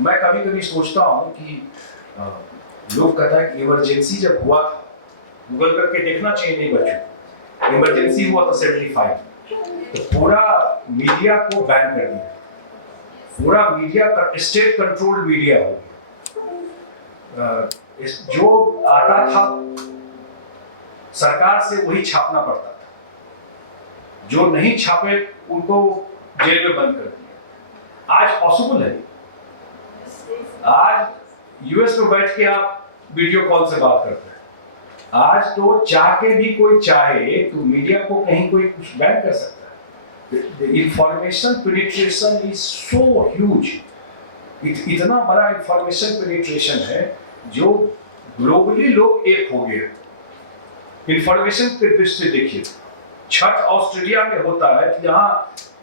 मैं कभी कभी सोचता हूँ कि लोग कहता है कि इमरजेंसी जब हुआ था, गूगल करके देखना चाहिए नहीं बच्चों, इमरजेंसी हुआ था 75, तो पूरा मीडिया को बैन कर दिया, पूरा मीडिया स्टेट कंट्रोल्ड मीडिया हो गया। जो आता था सरकार से वही छापना पड़ता था, जो नहीं छापे उनको जेल में बंद कर दिया। आज पॉसिबल है, आज यूएस में बैठ के आप वीडियो कॉल से बात करते हैं। आज तो चाह के भी कोई चाहे तो मीडिया को कहीं कोई कुछ बैन कर सकता है। Information penetration is so huge, इतना बड़ा इंफॉर्मेशन पेनिट्रेशन है जो ग्लोबली लोग एक हो गए। इंफॉर्मेशन के दृष्टि देखिए, छठ ऑस्ट्रेलिया में होता है तो यहाँ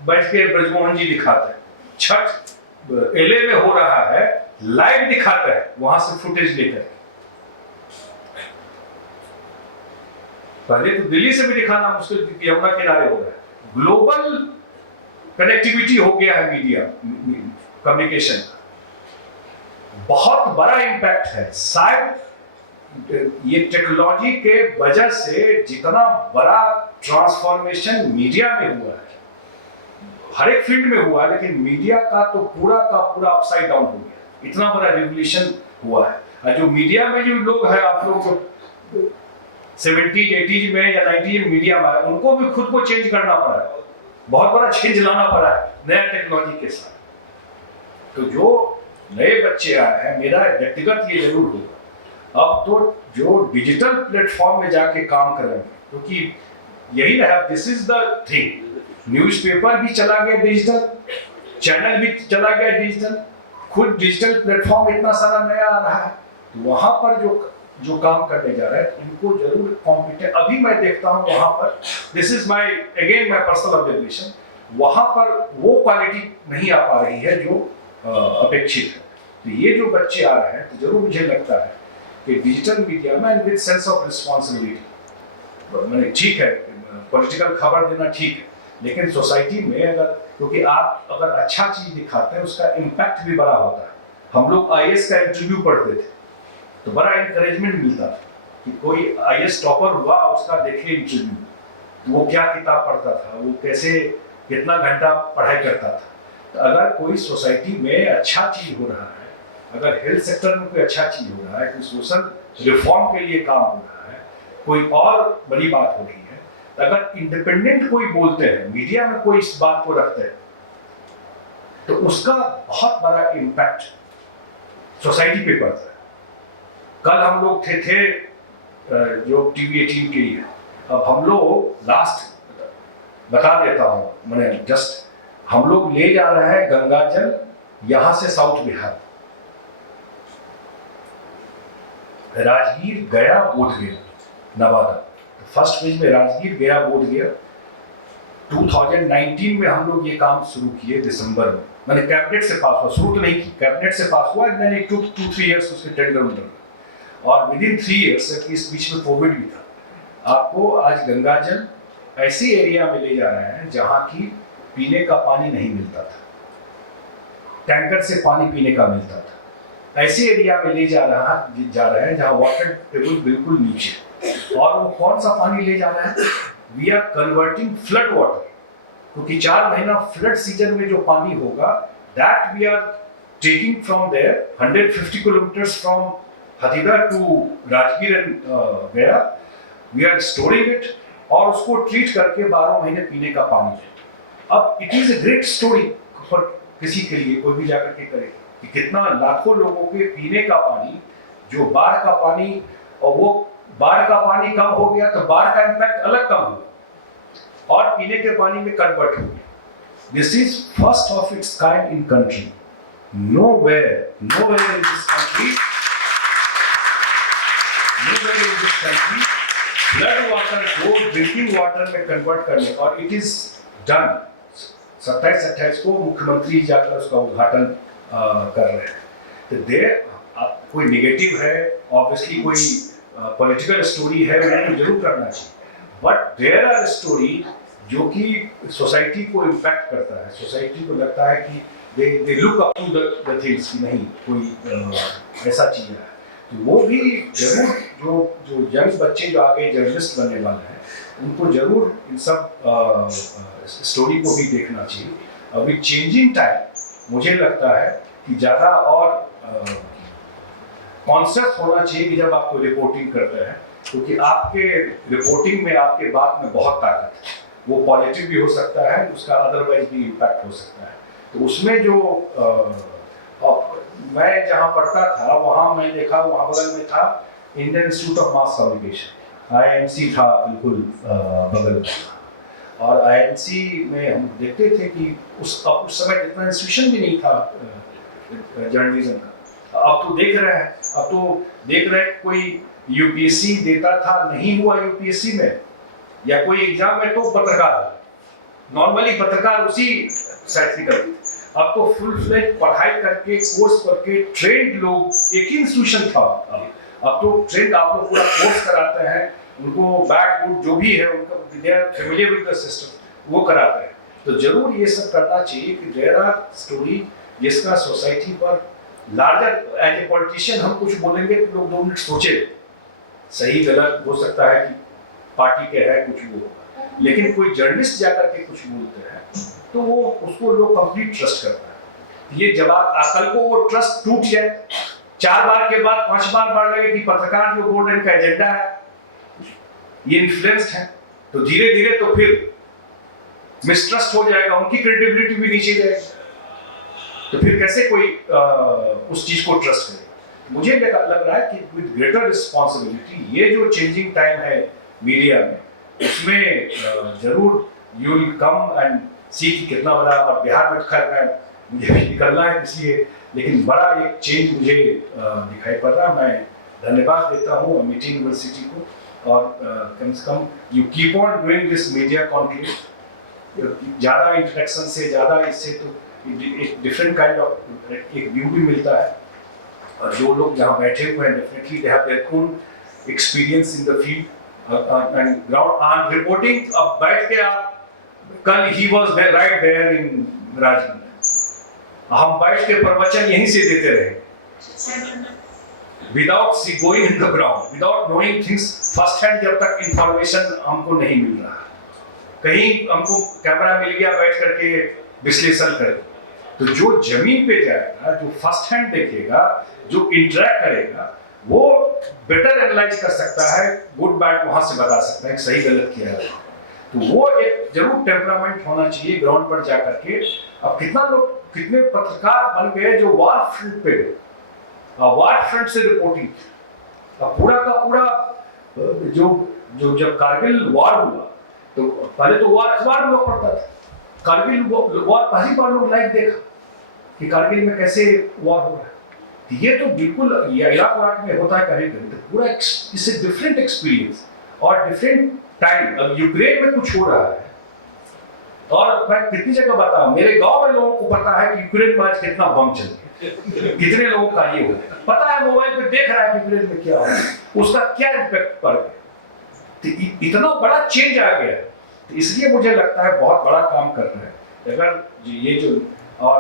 बैठ के ब्रजमोहन जी दिखाते हैं, छठ एलए में हो रहा है लाइव दिखाता है वहां से फुटेज लेकर। पहले तो दिल्ली से भी दिखाना मुश्किल, यमुना किनारे हो रहा है। ग्लोबल कनेक्टिविटी हो गया है मीडिया कम्युनिकेशन का, बहुत बड़ा इम्पैक्ट है। शायद ये टेक्नोलॉजी के वजह से जितना बड़ा ट्रांसफॉर्मेशन मीडिया में हुआ है, हर एक फील्ड में हुआ है, लेकिन मीडिया का तो पूरा का पूरा अपसाइड डाउन हो गया, इतना बड़ा रिवोल्यूशन हुआ है। जो मीडिया में जो लोग हैं, आप लोग 70s 80s में या 90s में मीडिया में, उनको भी खुद को चेंज करना पड़ा है, बहुत बड़ा चेंज लाना पड़ा है नया टेक्नोलॉजी के साथ। तो जो नए बच्चे आए हैं, मेरा व्यक्तिगत ये जरूर होगा अब तो जो डिजिटल प्लेटफॉर्म में जाके काम करेंगे, क्योंकि यही ना, this is the thing. Newspaper भी चला गया डिजिटल, चैनल भी चला गया डिजिटल, खुद डिजिटल प्लेटफॉर्म इतना सारा नया आ रहा है, तो वहां पर जो काम करने जा रहे हैं इनको जरूर कॉम्पिटेंट। अभी मैं देखता हूं वहां पर, this is my again my personal observation, वहां पर वो क्वालिटी नहीं आ पा रही है जो अपेक्षित है। तो ये जो बच्चे आ रहे हैं, तो जरूर मुझे लगता है कि डिजिटल मीडिया में विद सेंस ऑफ रिस्पॉन्सिबिलिटी, मैंने ठीक है पॉलिटिकल खबर देना ठीक है, लेकिन सोसाइटी में अगर, क्योंकि आप अगर अच्छा चीज दिखाते हैं उसका इम्पैक्ट भी बड़ा होता है। हम लोग आईएएस का इंटरव्यू पढ़ते थे तो बड़ा इंकरेजमेंट मिलता था कि कोई आईएएस टॉपर हुआ, उसका देखे इंटरव्यू, तो वो क्या किताब पढ़ता था, वो कैसे कितना घंटा पढ़ाई करता था। तो अगर कोई सोसाइटी में अच्छा चीज हो रहा है, अगर हेल्थ सेक्टर में कोई अच्छा चीज हो रहा है, कोई सोशल रिफॉर्म के लिए काम हो रहा है, कोई और बड़ी बात हो रही है, तो अगर इंडिपेंडेंट कोई बोलते हैं, मीडिया में कोई इस बात को रखते हैं, तो उसका बहुत बड़ा इम्पैक्ट सोसाइटी पे पड़ता है। कल हम लोग थे जो टीवी 18 के लिए, अब हम लोग लास्ट बता देता हूँ, मैंने जस्ट, हम लोग ले जा रहे हैं गंगा जल यहां से साउथ बिहार, राजगीर गया बोधगया नवादा। तो फर्स्ट फेज में राजगीर गया बोधगया 2019 में हम लोग ये काम शुरू किए दिसंबर में, मैंने कैबिनेट से पास हुआ, शुरू तो नहीं की, कैबिनेट से पास हुआ, मैंने 2-3 इयर्स उसके टेंडर में, और विदिन 3 इयर्स इस बीच में कोविड भी था। आपको आज गंगा जल ऐसी एरिया में ले जा रहे हैं जहां की पीने का पानी नहीं मिलता था, टैंकर से पानी पीने का मिलता था। ऐसे एरिया में ले जा रहे हैं जहां वाटर टेबल बिल्कुल नीचे, और वो कौन सा पानी ले जा रहा है, we are converting flood water, क्योंकि 4 महीना फ्लड सीजन में जो पानी होगा, that we are taking from there 150 kilometres from Hathidah to Rajgir and Gaya, we are storing it, और उसको ट्रीट करके 12 महीने पीने का पानी है। अब it is a great story for किसी के लिए, कोई भी जाकर के करे कि कितना लाखों लोगों के पीने का पानी, जो बाढ़ का पानी, और वो बाढ़ का पानी कम हो गया तो बाढ़ का इम्पैक्ट अलग कम हुआ, और पीने के पानी में कन्वर्ट हो गया। This is first of its kind in country, nowhere in this country flood water को ड्रिंकिंग वाटर में कन्वर्ट करने, और इट इज डन। 27-28 को मुख्यमंत्री जाकर उसका उद्घाटन कर रहे हैं। तो कोई नेगेटिव है, ऑब्वियसली कोई पॉलिटिकल स्टोरी है, उनको जरूर करना चाहिए, बट देयर आर स्टोरी जो कि सोसाइटी को इम्पैक्ट करता है, सोसाइटी को लगता है कि they look up to the things कि नहीं कोई ऐसा चीज़ है। तो वो भी जरूर जो यंग बच्चे जो आगे जर्नलिस्ट बनने वाले हैं उनको जरूर इन सब स्टोरी को भी देखना चाहिए। अभी चेंजिंग टाइम मुझे लगता है कि ज़्यादा और कॉन्सेप्ट होना चाहिए कि जब आपको रिपोर्टिंग करते हैं, क्योंकि आपके रिपोर्टिंग में आपके बात में बहुत ताकत है। वो पॉजिटिव भी हो सकता है, उसका अदरवाइज भी इम्पैक्ट हो सकता है। तो उसमें जो मैं जहाँ पढ़ता था वहाँ मैं देखा, वहाँ बगल में था Indian institute of mass communication, IIMC था बिल्कुल बगल में। और IIMC में हम देखते थे कि उस समय इतना इंस्टीट्यूशन भी नहीं था जर्नलिज्म का। अब तो देख रहे हैं कोई UPSC देता था, नहीं हुआ UPSC में या कोई एग्जाम में तो पत्रकार, नॉर्मली पत्रकार उसी साइड से करते थे। अब तो फुल फ्लेज पढ़ाई करके कोर्स करके ट्रेंड लोग, एक ही इंस्टीट्यूशन था। अब तो ट्रेंड आप लोग पूरा कोर्स कराते हैं, उनको बैकवुड जो भी है उनका they are familiar with the system, वो कराते हैं। तो जरूर ये सब करना चाहिए कि देयर आर स्टोरी जिसका सोसाइटी पर लार्जर, एज ए पॉलिटिशियन हम कुछ बोलेंगे तो लोग 2 मिनट सोचे, सही गलत हो सकता है कि पार्टी के है कुछ वो, लेकिन कोई जर्नलिस्ट जाकर के कुछ बोलते हैं तो वो उसको लोग कंप्लीट ट्रस्ट करता है। ये जब कल को वो ट्रस्ट टूट जाए, 4 बार के बाद 5 बार लगे कि पत्रकार जो बोल रहे हैं इनका एजेंडा है, ये इन्फ्लुएंस्ड है, तो धीरे धीरे तो फिर मिसट्रस्ट हो जाएगा, उनकी क्रेडिबिलिटी भी नीचे जाएगी, तो फिर कैसे कोई उस चीज को ट्रस्ट करेगा। मुझे लग रहा है कि विद ग्रेटर रिस्पॉन्सिबिलिटी ये जो चेंजिंग टाइम है मीडिया में, उसमें जरूर यू विल कम एंड सी कि कितना बड़ा, और बिहार में खैर मुझे भी निकलना है इसलिए, लेकिन बड़ा एक चेंज मुझे दिखाई पड़ रहा। मैं धन्यवाद देता हूँ अमिटी यूनिवर्सिटी को, और कम से कम you keep on doing this media conclave. ज़्यादा इंटरेक्शन से, ज़्यादा इससे तो एक डिफरेंट काइंड ऑफ एक व्यू भी मिलता है, और जो लोग जहाँ बैठे हुए हैं definitely they have their own experience in the field and ground on reporting. अब बैठ के आप, कल ही was right there in Rajgir, हम बैठ के प्रवचन यहीं से देते रहे without going in the ground, without knowing things first hand. जब तक इंफॉर्मेशन हमको नहीं मिल रहा, कहीं हमको कैमरा मिल गया बैठ करके विश्लेषण करें, तो जो जमीन पे जाएगा, जो फर्स्ट हैंड देखेगा, जो इंटरेक्ट करेगा, वो बेटर एनालाइज कर सकता है, गुड बैड वहां से बता सकता है, सही गलत किया है। तो वो एक जरूर टेम्परामेंट होना चाहिए ग्राउंड पर जाकर के। अब कितने पत्रकार बन गए जो वार फ्रंट पे गए, वार फ्रंट से रिपोर्टिंग, अब पूरा का पूरा जो जब कारगिल वार हुआ तो पहले तो वार अखबार में लोग पढ़ता था, कारगिल वार पहली बार लोग लाइव देखा कि कारगिल में कैसे वार हो रहा है। ये तो बिल्कुल इराक वराक में होता है कहीं कहीं, तो पूरा इससे डिफरेंट एक्सपीरियंस और डिफरेंट टाइम। अब यूक्रेन में कुछ हो रहा है, और मैं कितनी जगह बताऊं, मेरे गांव में लोगों को पता है कि यूक्रेन में आज कितना बम चल गया, कितने लोगों का ये हो गया, पता है, मोबाइल पे देख रहा है यूक्रेन में क्या हो रहा है, उसका क्या इम्पैक्ट पड़ गया। तो इतना बड़ा चेंज आ गया, तो इसलिए मुझे लगता है बहुत बड़ा काम कर रहे हैं। अगर ये जो, और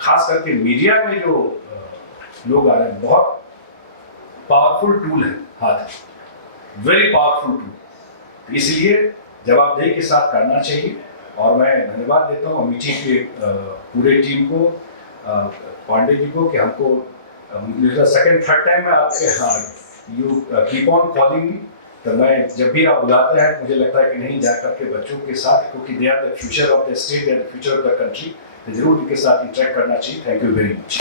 खास करके मीडिया में जो लोग आ रहे हैं, बहुत पावरफुल टूल है हाथ, वेरी पावरफुल टूल, इसलिए जवाबदेही के साथ करना चाहिए। और मैं धन्यवाद देता हूँ अमिटी के पूरे टीम को, पांडे जी को, कि हमको सेकंड थर्ड टाइम में आपके you keep on calling me, तो मैं जब भी आप बुलाते हैं मुझे लगता है कि नहीं, जा करके बच्चों के साथ, क्योंकि they are the future of the state, they are the future of the country, तो जरूर इनके साथ इंटरेक्ट करना चाहिए। Thank you very much.